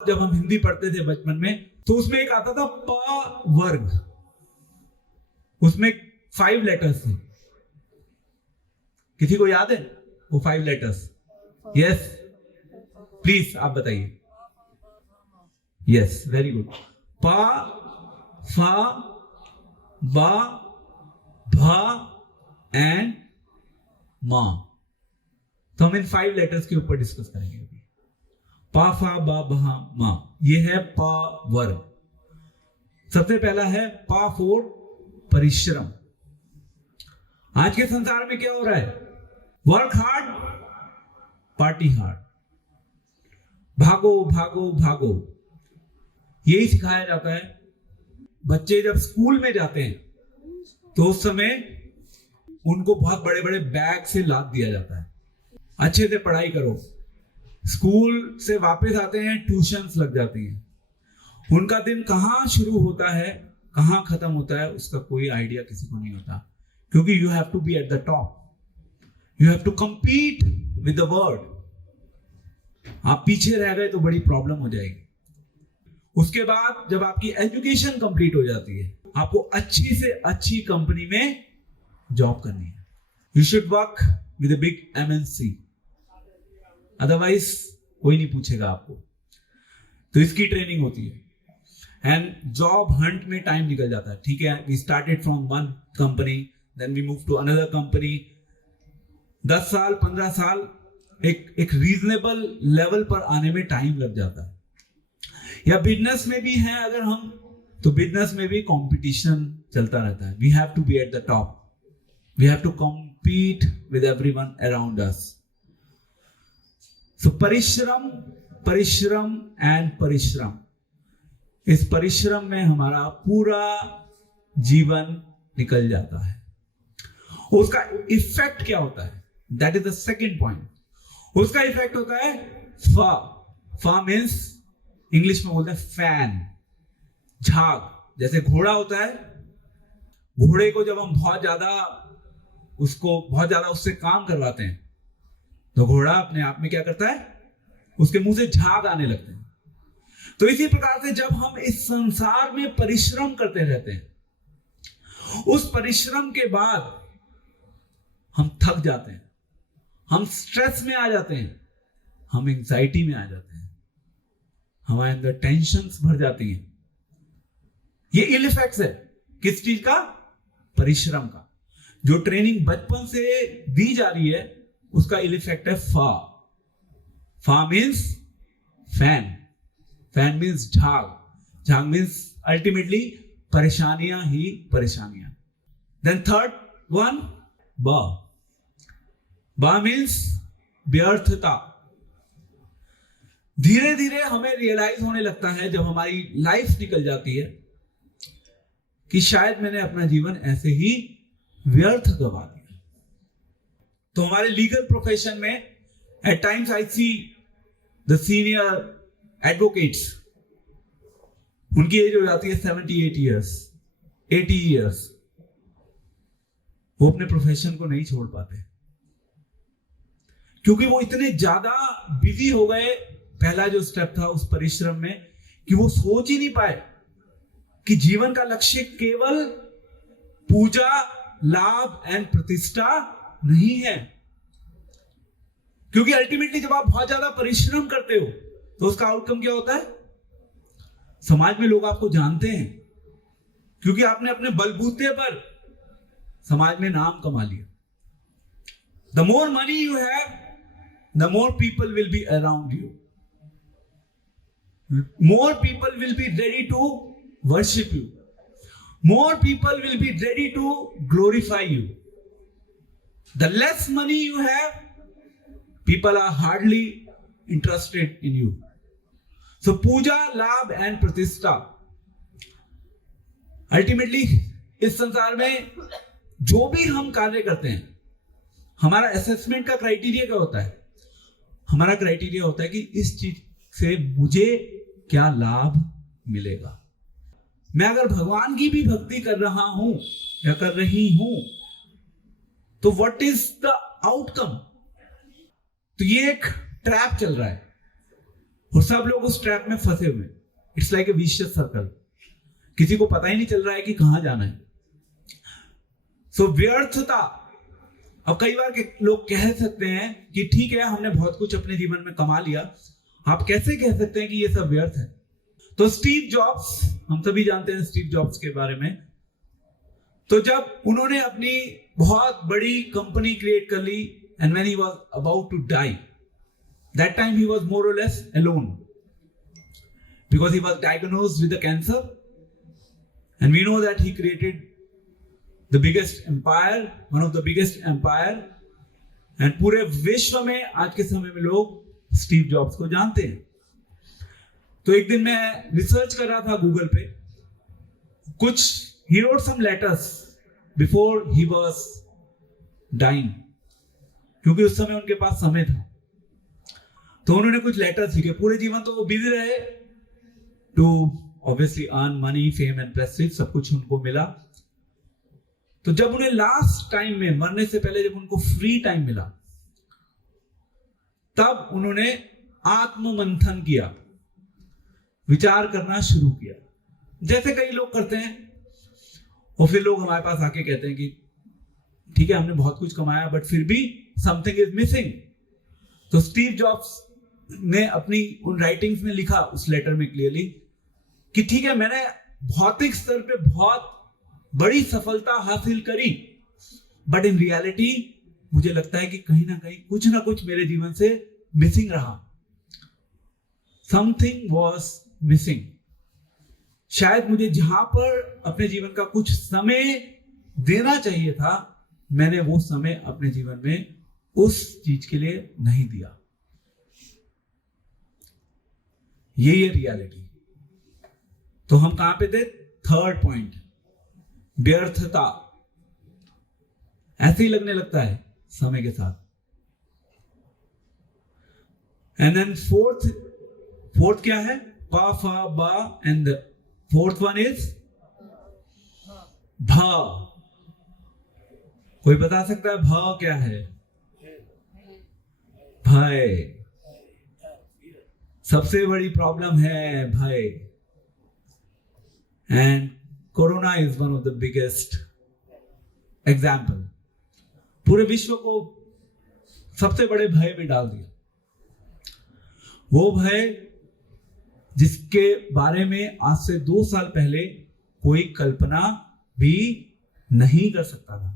जब हम हिंदी पढ़ते थे बचपन में तो उसमें एक आता था प वर्ग, उसमें 5 लेटर्स थे। किसी को याद है वो 5 लेटर्स? यस, प्लीज आप बताइए। Yes, very good. पा, फा, बा, भा एंड मा। तो हम इन 5 लेटर्स के ऊपर डिस्कस करेंगे अभी। पा, फा, बा, भा, मा, ये है पा वर्ग। सबसे पहला है पा फॉर परिश्रम। आज के संसार में क्या हो रहा है? वर्क हार्ड, पार्टी हार्ड, भागो भागो भागो, यही सिखाया जाता है। बच्चे जब स्कूल में जाते हैं तो उस समय उनको बहुत बड़े बड़े बैग से लाद दिया जाता है, अच्छे से पढ़ाई करो। स्कूल से वापस आते हैं, ट्यूशंस लग जाती हैं। उनका दिन कहां शुरू होता है, कहां खत्म होता है, उसका कोई आइडिया किसी को नहीं होता, क्योंकि you have to be at the top, you have to compete with the world. आप पीछे रह गए तो बड़ी प्रॉब्लम हो जाएगी। उसके बाद जब आपकी एजुकेशन कंप्लीट हो जाती है, आपको अच्छी से अच्छी कंपनी में जॉब करनी है। You should work with a big MNC, otherwise कोई नहीं पूछेगा आपको। तो इसकी ट्रेनिंग होती है एंड जॉब हंट में टाइम निकल जाता है। ठीक है, we started from one company, then we move to another company. 10 साल 15 साल एक रीजनेबल लेवल पर आने में टाइम लग जाता है। या बिजनेस में भी है अगर हम, तो बिजनेस में भी कंपटीशन चलता रहता है। We have to be at the top, we have to compete with everyone around us. So परिश्रम, परिश्रम एंड परिश्रम, इस परिश्रम में हमारा पूरा जीवन निकल जाता है। उसका इफेक्ट क्या होता है? That is the second point. उसका इफेक्ट होता है फा। फा मीन्स इंग्लिश में बोलते हैं फैन, झाग। जैसे घोड़ा होता है, घोड़े को जब हम बहुत ज्यादा उससे काम करवाते हैं तो घोड़ा अपने आप में क्या करता है? उसके मुंह से झाग आने लगते हैं। तो इसी प्रकार से जब हम इस संसार में परिश्रम करते रहते हैं, उस परिश्रम के बाद हम थक जाते हैं, हम स्ट्रेस में आ जाते हैं, हम एंजाइटी में आ जाते हैं, हमारे अंदर टेंशन्स भर जाती हैं। ये इल इफेक्ट्स है किस चीज का? परिश्रम का। जो ट्रेनिंग बचपन से दी जा रही है उसका इल इफेक्ट है फा। फा मीन्स फैन, फैन मीन्स झाग, झाग मीन्स अल्टीमेटली परेशानियां ही परेशानियां। देन थर्ड वन बा। बा मीन्स व्यर्थता। धीरे धीरे हमें रियलाइज होने लगता है जब हमारी लाइफ निकल जाती है कि शायद मैंने अपना जीवन ऐसे ही व्यर्थ गवा दिया। तो हमारे लीगल प्रोफेशन में at times I see the senior advocates, उनकी एज हो जाती है 78 ईयर्स, 80 ईयर्स, वो अपने प्रोफेशन को नहीं छोड़ पाते क्योंकि वो इतने ज्यादा बिजी हो गए पहला जो स्टेप था उस परिश्रम में, कि वो सोच ही नहीं पाए कि जीवन का लक्ष्य केवल पूजा, लाभ एंड प्रतिष्ठा नहीं है। क्योंकि अल्टीमेटली जब आप बहुत ज्यादा परिश्रम करते हो तो उसका आउटकम क्या होता है? समाज में लोग आपको जानते हैं क्योंकि आपने अपने बलबूते पर समाज में नाम कमा लिया। The more money you have, the more people will be around you, more people will be ready to worship you, more people will be ready to glorify you. The less money you have, people are hardly interested in you. So puja, labh and pratishtha, ultimately इस संसार में जो भी हम कार्य करते हैं, हमारा असेसमेंट का क्राइटेरिया क्या होता है? हमारा क्राइटेरिया होता है कि इस चीज से मुझे क्या लाभ मिलेगा। मैं अगर भगवान की भी भक्ति कर रहा हूं या कर रही हूं तो व्हाट इज द आउटकम? तो ये एक ट्रैप चल रहा है और सब लोग उस ट्रैप में फंसे हुए हैं। It's like a vicious circle, किसी को पता ही नहीं चल रहा है कि कहां जाना है। सो व्यर्थता। अब कई बार लोग कह सकते हैं कि ठीक है, हमने बहुत कुछ अपने जीवन में कमा लिया, आप कैसे कह सकते हैं कि ये सब व्यर्थ है? तो स्टीव जॉब्स, हम सभी जानते हैं स्टीव जॉब्स के बारे में। तो जब उन्होंने अपनी बहुत बड़ी कंपनी क्रिएट कर ली, and when he was about to die, that time he was more or less alone, because he was diagnosed with the cancer, and we know that he created the biggest empire, one of the biggest empire, and पूरे विश्व में आज के समय में लोग Steve jobs को जानते हैं। तो एक दिन मैं रिसर्च कर रहा था गूगल पे, कुछ he wrote some letters before he was dying, क्योंकि उस समय उनके पास समय था। तो उन्होंने कुछ लेटर्स लिखे। पूरे जीवन तो वो बिजी रहे to obviously earn money, fame and prestige, सब कुछ उनको मिला। तो जब उन्हें लास्ट टाइम में, मरने से पहले जब उनको फ्री टाइम मिला, तब उन्होंने आत्ममंथन किया, विचार करना शुरू किया, जैसे कई लोग करते हैं। और फिर लोग हमारे पास आके कहते हैं कि ठीक है, हमने बहुत कुछ कमाया, बट फिर भी समथिंग इज मिसिंग। तो स्टीव जॉब्स ने अपनी उन राइटिंग्स में लिखा, उस लेटर में क्लियरली, कि ठीक है, मैंने भौतिक स्तर पे बहुत बड़ी सफलता हासिल करी, बट इन रियलिटी मुझे लगता है कि कहीं ना कुछ मेरे जीवन से मिसिंग रहा। Something was missing. शायद मुझे जहां पर अपने जीवन का कुछ समय देना चाहिए था, मैंने वो समय अपने जीवन में उस चीज के लिए नहीं दिया। यही है रियलिटी। तो हम कहां पे थे? थर्ड पॉइंट, व्यर्थता। ऐसे ही लगने लगता है समय के साथ। एंड देन फोर्थ क्या है? पा, फा, बा, एंड फोर्थ वन इज भ। कोई बता सकता है भ क्या है? भय। सबसे बड़ी प्रॉब्लम है भय। And corona is one of the biggest example. पूरे विश्व को सबसे बड़े भय में डाल दिया। वो भय जिसके बारे में आज से 2 साल पहले कोई कल्पना भी नहीं कर सकता था।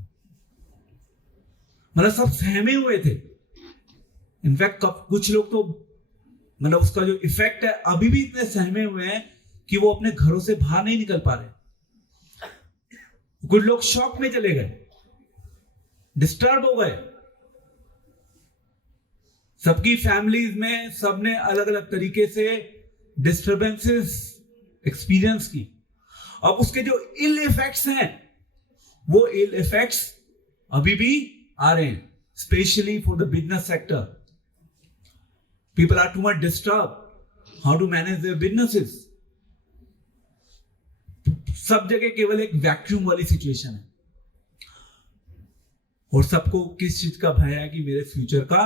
मतलब सब सहमे हुए थे। इनफैक्ट कुछ लोग तो, मतलब उसका जो इफेक्ट है, अभी भी इतने सहमे हुए हैं कि वो अपने घरों से बाहर नहीं निकल पा रहे। कुछ लोग शॉक में चले गए, डिस्टर्ब हो गए। सबकी फैमिलीज में सबने अलग अलग तरीके से डिस्टर्बेंसेस एक्सपीरियंस की। अब उसके जो इल इफेक्ट्स हैं, वो इल इफेक्ट्स अभी भी आ रहे हैं, specially for the business sector. People are too much disturb how to manage their businesses. सब जगह केवल एक वैक्यूम वाली सिचुएशन है, और सबको किस चीज का भय है कि मेरे फ्यूचर का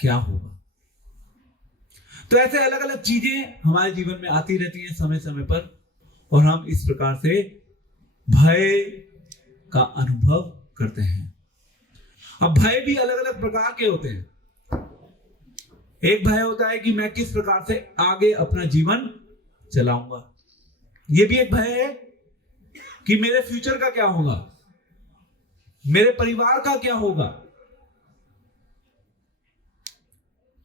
क्या होगा। तो ऐसे अलग अलग चीजें हमारे जीवन में आती रहती हैं समय समय पर, और हम इस प्रकार से भय का अनुभव करते हैं। अब भय भी अलग अलग प्रकार के होते हैं। एक भय होता है कि मैं किस प्रकार से आगे अपना जीवन चलाऊंगा। यह भी एक भय है कि मेरे फ्यूचर का क्या होगा, मेरे परिवार का क्या होगा।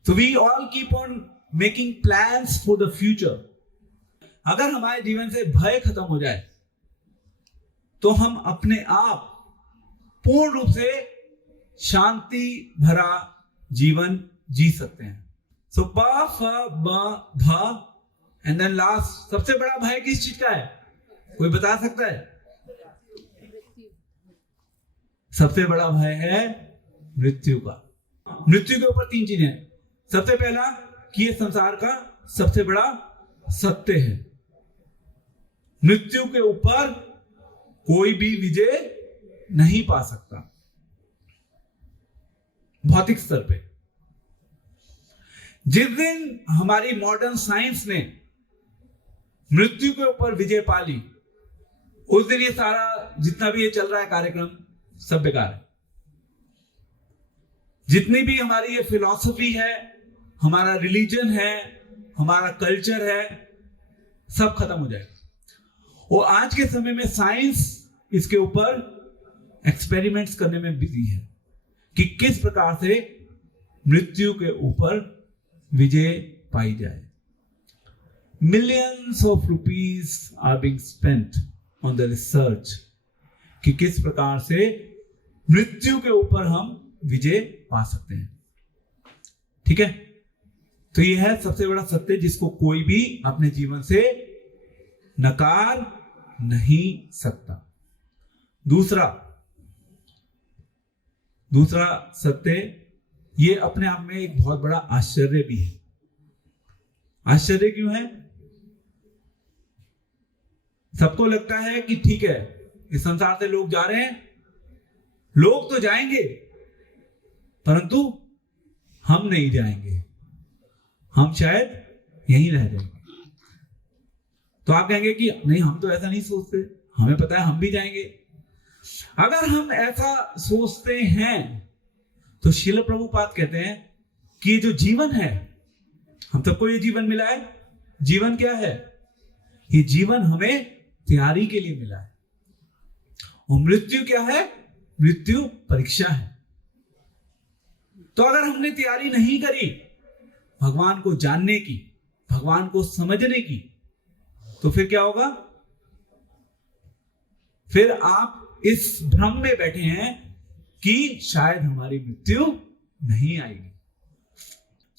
So we all keep on making plans for the future. अगर हमारे जीवन से भय खत्म हो जाए तो हम अपने आप पूर्ण रूप से शांति भरा जीवन जी सकते हैं। सो प, फ, ब, भ, एंड देन लास्ट, सबसे बड़ा भय किस चीज का है? कोई बता सकता है? सबसे बड़ा भय है मृत्यु का। मृत्यु के ऊपर 3 चीजें हैं। सबसे पहला कि ये संसार का सबसे बड़ा सत्य है। मृत्यु के ऊपर कोई भी विजय नहीं पा सकता भौतिक स्तर पे। जिस दिन हमारी मॉडर्न साइंस ने मृत्यु के ऊपर विजय पा ली, उस दिन ये सारा जितना भी ये चल रहा है कार्यक्रम सब बेकार है। जितनी भी हमारी ये फिलॉसफी है, हमारा रिलीजन है, हमारा कल्चर है, सब खत्म हो जाएगा। और आज के समय में साइंस इसके ऊपर एक्सपेरिमेंट्स करने में बिजी है कि किस प्रकार से मृत्यु के ऊपर विजय पाई जाए। Millions of rupees are being spent on the research कि किस प्रकार से मृत्यु के ऊपर हम विजय पा सकते हैं। ठीक है, तो यह है सबसे बड़ा सत्य जिसको कोई भी अपने जीवन से नकार नहीं सकता। दूसरा सत्य, ये अपने आप में एक बहुत बड़ा आश्चर्य भी है। आश्चर्य क्यों है? सबको लगता है कि ठीक है, इस संसार से लोग जा रहे हैं, लोग तो जाएंगे परंतु हम नहीं जाएंगे, हम शायद यहीं रह जाएंगे। तो आप कहेंगे कि नहीं, हम तो ऐसा नहीं सोचते, हमें पता है हम भी जाएंगे। अगर हम ऐसा सोचते हैं तो श्रील प्रभुपाद कहते हैं कि ये जो जीवन है, हम सबको ये जीवन मिला है। जीवन क्या है? ये जीवन हमें तैयारी के लिए मिला है। और मृत्यु क्या है? मृत्यु परीक्षा है। तो अगर हमने तैयारी नहीं करी भगवान को जानने की, भगवान को समझने की, तो फिर क्या होगा? फिर आप इस भ्रम में बैठे हैं कि शायद हमारी मृत्यु नहीं आएगी।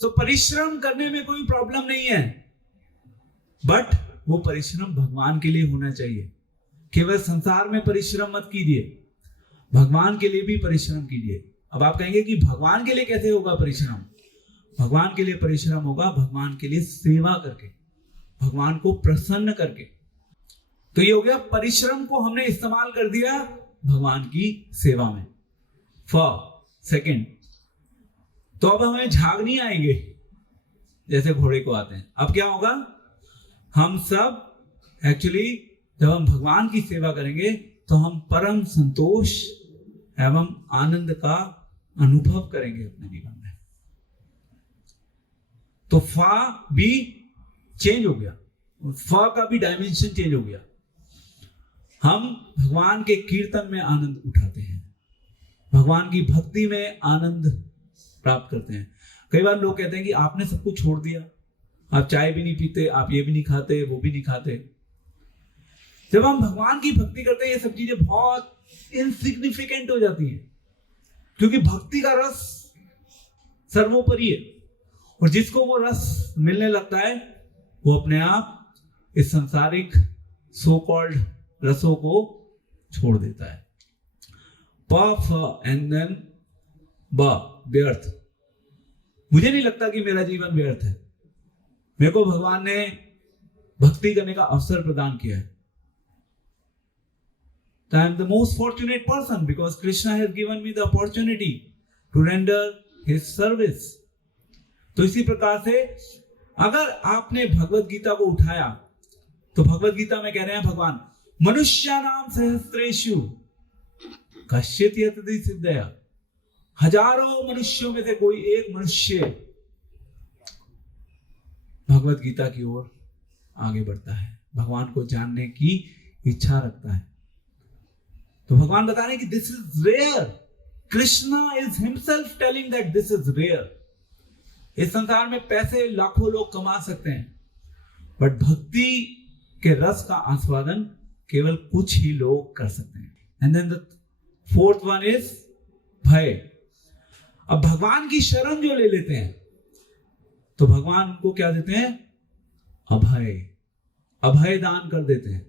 तो परिश्रम करने में कोई प्रॉब्लम नहीं है, बट वो परिश्रम भगवान के लिए होना चाहिए। केवल संसार में परिश्रम मत कीजिए, भगवान के लिए भी परिश्रम कीजिए। अब आप कहेंगे कि भगवान के लिए कैसे होगा परिश्रम? भगवान के लिए परिश्रम होगा भगवान के लिए सेवा करके, भगवान को प्रसन्न करके। तो ये हो गया, परिश्रम को हमने इस्तेमाल कर दिया भगवान की सेवा में। सेकंड, तो अब हमें झाग नहीं आएंगे जैसे घोड़े को आते हैं। अब क्या होगा? हम सब एक्चुअली जब हम भगवान की सेवा करेंगे तो हम परम संतोष एवं आनंद का अनुभव करेंगे अपने जीवन में। तो फा भी चेंज हो गया, फा का भी डायमेंशन चेंज हो गया। हम भगवान के कीर्तन में आनंद उठाते हैं, भगवान की भक्ति में आनंद प्राप्त करते हैं। कई बार लोग कहते हैं कि आपने सब कुछ छोड़ दिया, आप चाय भी नहीं पीते, आप ये भी नहीं खाते, वो भी नहीं खाते। जब हम भगवान की भक्ति करते हैं ये सब चीजें बहुत इनसिग्निफिकेंट हो जाती हैं, क्योंकि भक्ति का रस सर्वोपरि है। और जिसको वो रस मिलने लगता है वो अपने आप इस सांसारिक सो कॉल्ड रसों को छोड़ देता है। प एंड देन व्यर्थ। मुझे नहीं लगता कि मेरा जीवन व्यर्थ है। मेरे को भगवान ने भक्ति करने का अवसर प्रदान किया है। I am the most fortunate person because Krishna has given me the opportunity to render his service. तो इसी प्रकार से अगर आपने भगवत गीता को उठाया तो भगवत गीता में कह रहे हैं भगवान, मनुष्यानाम सहस्रेषु कश्चित् यतति सिद्धया। हजारों मनुष्यों में से कोई एक मनुष्य भगवत गीता की ओर आगे बढ़ता है, भगवान को जानने की इच्छा रखता है। तो भगवान बता रहे हैं कि this is rare. Krishna is himself telling that this is rare. इस संसार में पैसे लाखों लोग कमा सकते हैं, बट भक्ति के रस का आस्वादन केवल कुछ ही लोग कर सकते हैं। And then the fourth one is भय। अब भगवान की शरण जो ले लेते हैं तो भगवान को क्या देते हैं? अभय। अभय दान कर देते हैं।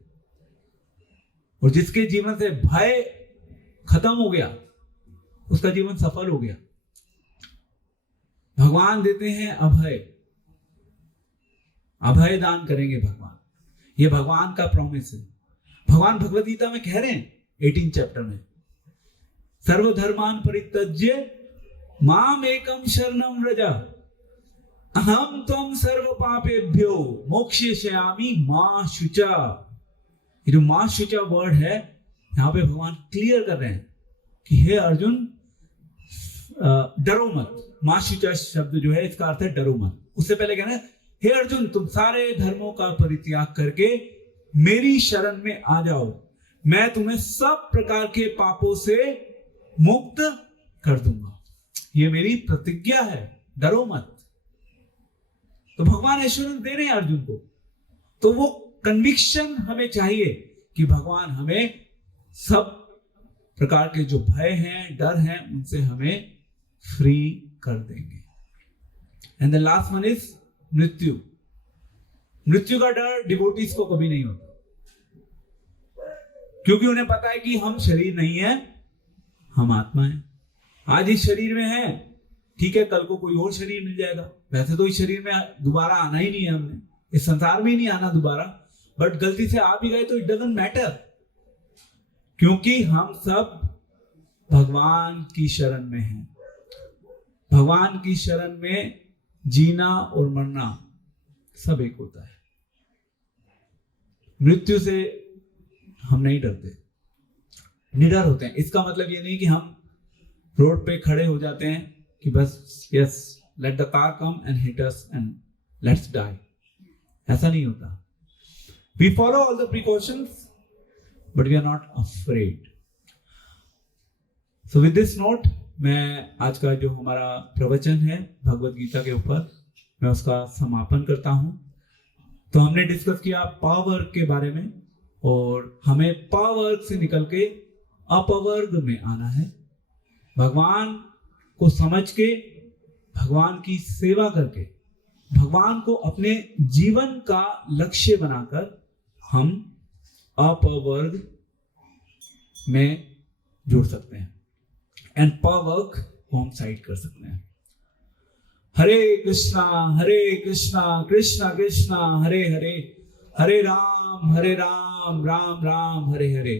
और जिसके जीवन से भय खत्म हो गया उसका जीवन सफल हो गया। भगवान देते हैं अभय। अभय दान करेंगे भगवान, ये भगवान का प्रॉमिस है। भगवान भगवद गीता में कह रहे हैं 18 चैप्टर में, सर्वधर्मान परित्यज्य माम एकम शरणम व्रज अहम त्वं सर्व पापेभ्यो मोक्षयिष्यामि मा शुचा। ये जो मा शुचा वर्ड है, यहां पे भगवान क्लियर कर रहे हैं कि हे अर्जुन डरो मत। मा शुचा शब्द जो है इसका अर्थ है डरो मत। उससे पहले कहना है हे अर्जुन तुम सारे धर्मों का परित्याग करके मेरी शरण में आ जाओ, मैं तुम्हें सब प्रकार के पापों से मुक्त कर दूंगा। ये मेरी प्रतिज्ञा है, डरो मत। तो भगवान एश्योरेंस दे रहे हैं अर्जुन को। तो वो कन्विक्शन हमें चाहिए कि भगवान हमें सब प्रकार के जो भय हैं, डर हैं, उनसे हमें फ्री कर देंगे। And the last one is मृत्यु। मृत्यु का डर डिवोटीज को कभी नहीं होता, क्योंकि उन्हें पता है कि हम शरीर नहीं है, हम आत्मा है। आज इस शरीर में है, ठीक है, कल को कोई और शरीर मिल जाएगा। वैसे तो इस शरीर में दोबारा आना ही नहीं है, हमने इस संसार में ही नहीं आना दोबारा, बट गलती से आ भी गए तो इट डजंट मैटर, क्योंकि हम सब भगवान की शरण में हैं। भगवान की शरण में जीना और मरना सब एक होता है। मृत्यु से हम नहीं डरते, निडर होते हैं। इसका मतलब ये नहीं कि हम रोड पे खड़े हो जाते हैं कि बस yes let the car come and hit us and let's die. ऐसा नहीं होता। We follow all the precautions but we are not afraid. So with this note मैं आज का जो हमारा प्रवचन है भगवत गीता के ऊपर, मैं उसका समापन करता हूं। तो हमने डिस्कस किया पावर्ग के बारे में, और हमें पावर्ग से निकल के अपवर्ग में आना है। भगवान को समझ के, भगवान की सेवा करके, भगवान को अपने जीवन का लक्ष्य बनाकर हम अपवर्ग में जुड़ सकते हैं एंड पावर्ग को हम साइड कर सकते हैं। हरे कृष्णा कृष्णा कृष्णा हरे हरे, हरे राम राम राम हरे हरे।